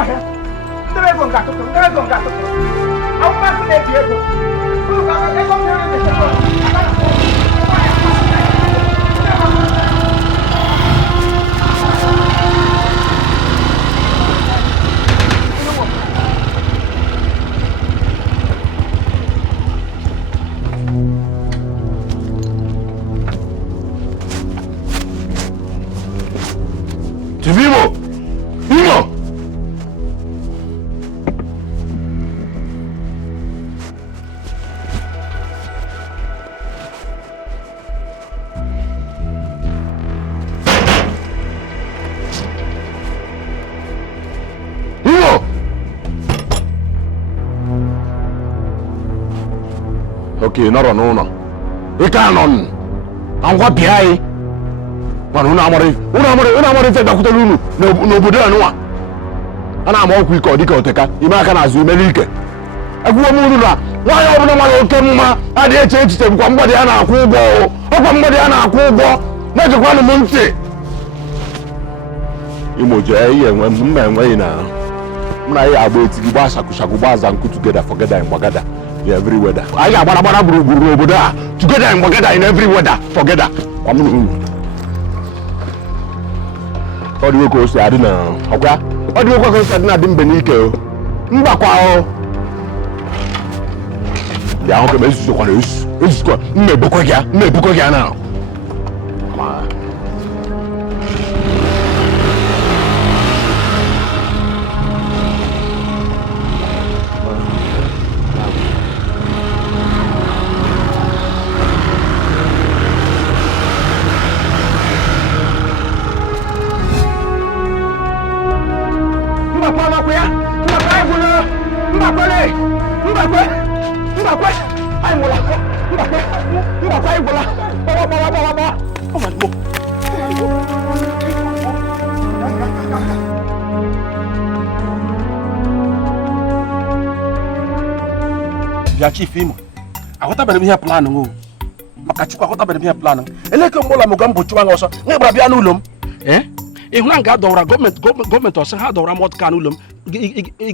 ọhịa ndị ego ngatụtụ ndị ego ngatụtụ akwụkwọ nsị na-eji ego ego mmiri na-echekwa Tibimo! Bimo! Okay, no. You can't. I'm what behind. Una amore fe dakuta lulu no bodo anwa ana am okwu ike odika oteka ime aka na azu imelike agwo mu lulu wa ya obuna ma oke mma ade eche bukwa mgbade ya na akwu ụgwọ okwa mgbade ya na akwu ụgwọ na jekwa no ntị imoje ihe enwe mma enwe na mna ya agba etigi gba shakushaku gba za nku together forgether in Gbagada in every weather anyị ga-agbara gburugburu obodo a together in Gbagada in every weather forgether Audio course adina okwa audio course adina dimbe nike o mba kwa o ya o ke mesu kwa esu kwa mmebuko gya na ma Ya chief imo agota bere ihe plan ngo maka chukwu agota bere ihe plan eleke mbola mo gambo chuwa ngoso nge bra bia n'ulom ihuna nga dọwara gọọmenti ọsị ha dọwara mọt kan ụlọ m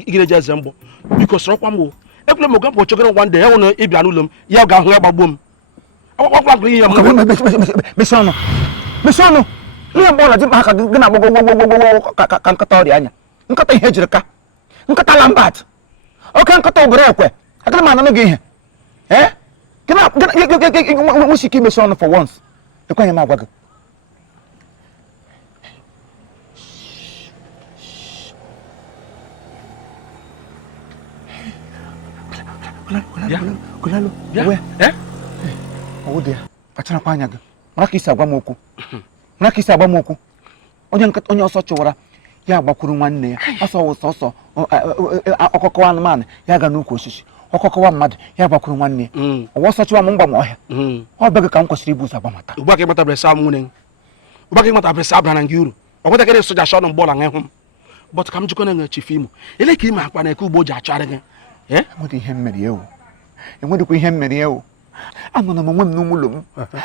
igireje eze mgbọ biko sọrọkwa m ekwule m gambo chogere one day ya nwụrụ ịbịa n'ụlọ m ya ga-ahụ ya gbagbuo m akwakwa ihe m mesọnụ ihe mgbe dị maka gị na gbogbo ka nkata ọrịa anya nkata ihe jiri ka nkata lambat oke nkata obere ekwe agara m ananụ gị ihe nwesi ike imesi ọnụ for once ekwenye m agwa gị Kulalo we o de kachara kwa anya gị mara ka isi agwa m okwu onye ọsọ chụwara ya gbakwuru nwanne ya ọsọ wụsọ ọkọkọwa anụmanụ ya ga n'ukwu osisi ọkọkọwa mmadụ ya gbakwuru nwanne ya ọwọ ọsọ chụwa m mgba m ọhịa ọ bịa ka m kwesịrị ibu ụzọ agbamata ugbu a ka ịmatabere sa nwune ugbu a ka ịmatabere sa abara na gị uru ọ gwetakere soja shọ na mgbọla nwe hụ m bọt ka m jikọ na-enwe chief imo ele ka ime akpa na eke ugbo ji achara gị enwedị ihe mmeri ewu enwedịkwa ihe mmeri ewu anọ na m onwe m n'ụlọ m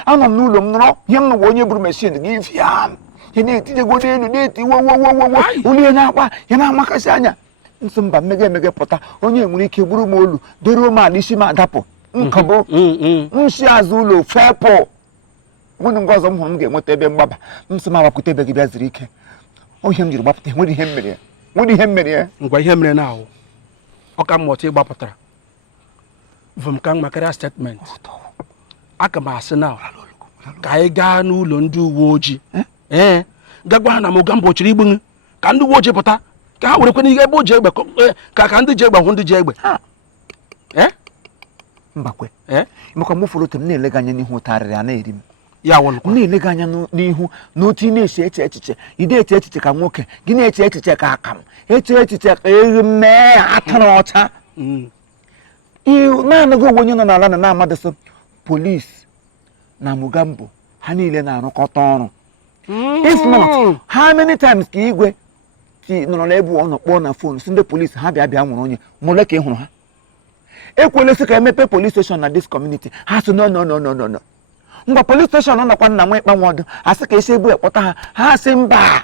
anọ m n'ụlọ m nọrọ ihe m nụwa onye buru meshin gị fịa ya na-etijego n'elu na-eti wowowowowo olu ya na-akpa ya na-amakasị anya nsọ mba mmege pụta onye nwere ike gburu m olu doruo m ala isi m adapụ nkabụ nsi azụ ụlọ fepụ nwere ngwa ọzọ m hụrụ m ga-enweta ebe mgbaba nsọ m agbapụta ebe gị bịa ziri ike ohe m jiri gbapụta nwere ihe mmeri ya ngwa ihe mere na ahụ ọka mmụta ịgbapụtara vom ka makarịa statement aka m asị na ka anyị gaa n'ụlọ ndị uwe ojii gagwa ha na m gambo chiri igbu ka ndị uwe ojii pụta ka ha werekwa n'ihe ebe o ji egbe ka ndị ji egbe hụ ndị ji egbe mbakwe maka m fọrọ otu m na-ele gị anya n'ihu ụtarịrị a na-eri m ya wụlụ m na-ele gị anya n'ihu n'otu ị na-eche echiche ide eche echiche ka nwoke gị na-eche echiche ka aka m eche echiche ka ehi mee atụrụ ọcha naanị gị onwe onye nọ n'ala na amadị so polisi na Mugambo ha niile na-arụkọta ọrụ if not how many times ka igwe nọrọ n'ebe ọ nọ kpọọ na fon si ndị polisi ha bịa nwụrụ onye mụle ka ị hụrụ ha ekwelesi ka emepe police station na this community ha sị no ngwa police station nọkwa nna m ịkpa nwadụ asị ka esi ebu ekpọta ha sị mba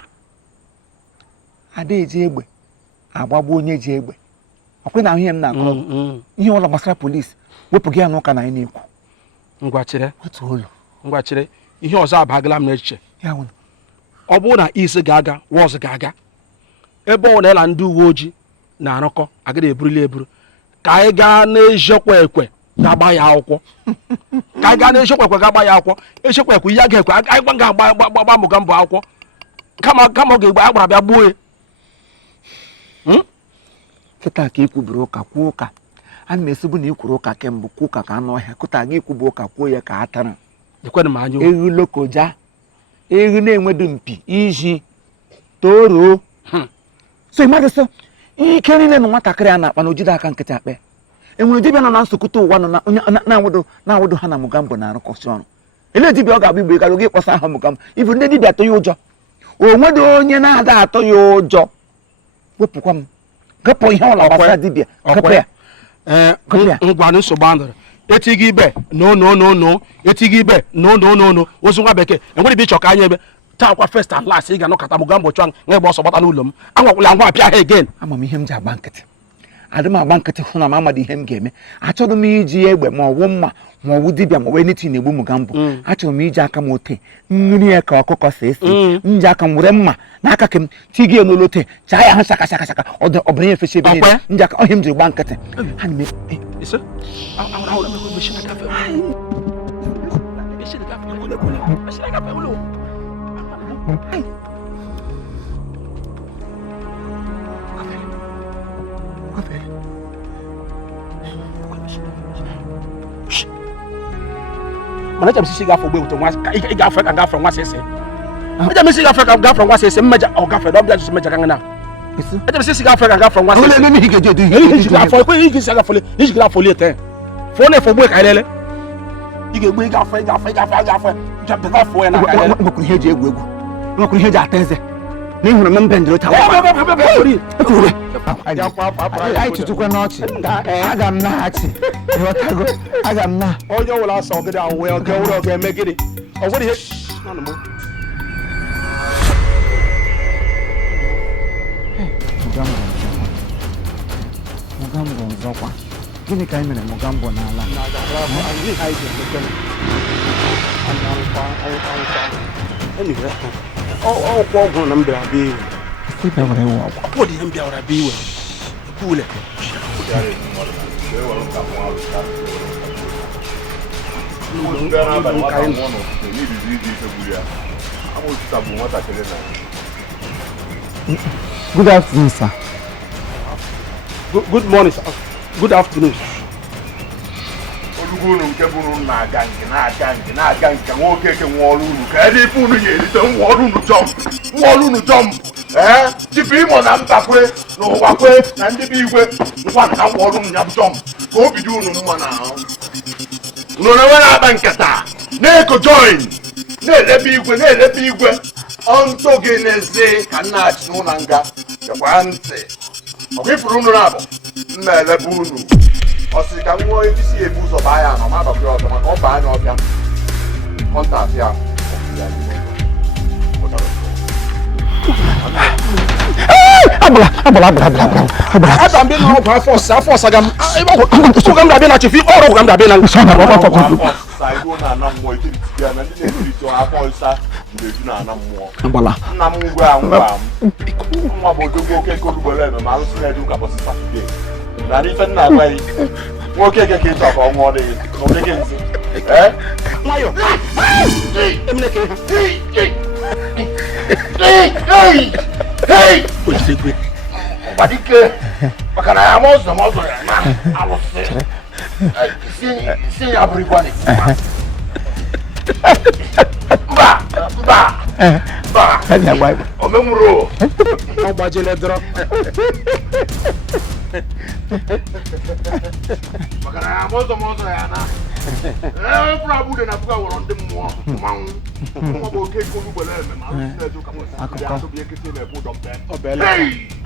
ada eji egbe agbagbu onye ji egbe ọkwe na ahụ m na-akọ ihe ụlọ gbasara polisi wepụghị ya n'ụka na anyị na-ekwu ngwachire otu ụlọ ngwachire ihe ọzọ abagala m n'echiche ya nwụrụ ọ bụrụ na isi ga-aga wọz ga-aga ebe ọ na-ela ndị uwe ojii na-arụkọ agaghị eburili eburu ka anyị gaa n'eziokwu ekwe ga-agba ya akwụkwọ ka anyị gaa n'eziokwu ekwe ga-agba ya akwụkwọ eziokwu ekwe ihe ga-ekwe anyị ga-agba Mugambo akwụkwọ kama ọ ga-egbe agbara bịa gbuo ya kịta ka ikwubiri ụka kwuo ụka a na esibu na ikwuru ụka kemgbe kwuo ụka ka anụ ọhịa kụta gị ikwubu ụka kwuo ya ka a tara ekwenụ m anya ehu lokoja ehu na-enwedu mpi iji toruo so ịmadụ so ike niile na nwatakịrị a na-akpa na ojide aka nkịtị akpa enwere dibịa nọ na nsụkụta ụwa nọ na-awụdo ha na Mugambo na-arụkọsị ọrụ ele dibịa ọ ga-abụ igbe gara oge ịkpọsa aha Mugambo ibu ndị dibịa atọ ya ụjọ onwedo onye na-ada atọ ya ụjọ wepụkwa m gapụ ihe ọla gbasara dibịa gapụ ya ngwa nsogbu andụrụ etighị ibe no etighị ibe no ozu nwa bekee enwere ibe ịchọ ka anya ebe taa kwa first and last ị ga-anọkọta Mugambo chụọ nwe gba ọsọ gbata n'ụlọ m anwakwụla ngwa apịa ha again ama m ihe m ji agba nkịtị adị m agba nkịtị hụ na m amadị ihe m ga-eme achọrọ m iji egbe ma ọwụ mma ma ọwụ dibịa ma ọwụ eniti na-egbu Mugambo achọrọ m iji aka m ote nri ya ka ọkụkọ si esi m ji aka m were mma n'aka ka m tigie n'olote chaa ya ha shaka ọ bụrụ ihe efechi ebe niile m ji aka ọhịa m jiri gba nkịtị ha na mana jam sisi gafo gbe wuto nwa i gafo ka gafo nwa sese jam sisi gafo ka gafo nwa sese mmeja o gafo do bia mmeja kan na jam sisi gafo ka gafo nwa sese ole mi hige jedu hige gafo ko hige sisi gafo le hige gafo le ten fo ne fo gbe ka lele hige gbe gafo jam be gafo ya na ka lele mo kun heje egwu mo kun heje ateze na ihuru m mbe ndiro ta ai tutukwa n'ọchị aga m na-achị ịghọtago aga m na onye ọwụla asọ gịdị awụwe oge ọwụrụ oge eme gịnị ọ nwere ihe Mugambo nzọkwa gịnị ka anyị mere Mugambo n'ala ọkwụ ọgwụ na mbịara bịa iwe ịbịa were iwe ọgwụ ọ dị ihe mbịara bịa iwe kwule Good afternoon, sir. Good morning, sir. Good afternoon. Olugunu nke bụrụ na-aga nke nwoke ke nwa ọrụ unu ka ede ife unu ga-erite nwa ọrụ unu jọm tupu ịmụ na mbakwe na ụwakwe na ndị bụ igwe ngwa nka nwa ọrụ unu ya bụ jọm ka o bido unu mma na ahụ unu na-enwe na-akpa nkata na-eko join na-elebe igwe ọntụ gị n'ezi ka nna achị n'ụlọ nga gekwa ntị ọkwa ifuru unu na-abụ m na-elebe unu ọ sị ka nwa onye isi ebu ụzọ baa ya na ọmadọbịa ọzọ maka ọ baa anya ọbịa kọntaktị ya abụla aba mbe na ọgwụ afọ ọsa ga m ọgwụ m dabịa na chifi ọrụ ọgwụ m dabịa na na ana mmụọ etiriti ya na ndị na-etiriti afọ nsa na-eju na ana mmụọ nna m ngwa nwa bụ odogwu oke korugbere eme ma alụsị na-edu ụka bọsị satọde na n'ife nna agwaghị nwoke eke ka ịchọ ka ọ nwụọ dịghị n'ụdịghị nsị nwayọ emineke ojidekwe ọgbadike maka na ya ma ọzọ ya na alụsị isi ya bụrụ igwe mba omenwuru ọgbajele dọrọ maka na ya ma ọzọ ya na mkpụrụ abụde na buga wọrọ ndị mmụọ mmanwụ nwa bụ oke iko n'ugbele eme ma alụsị na-eju ka nwesị asụbi ekete na-ebu ụdọ mpe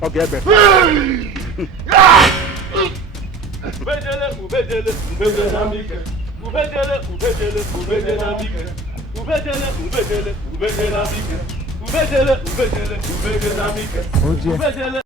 ọ ga-ebe Ubedele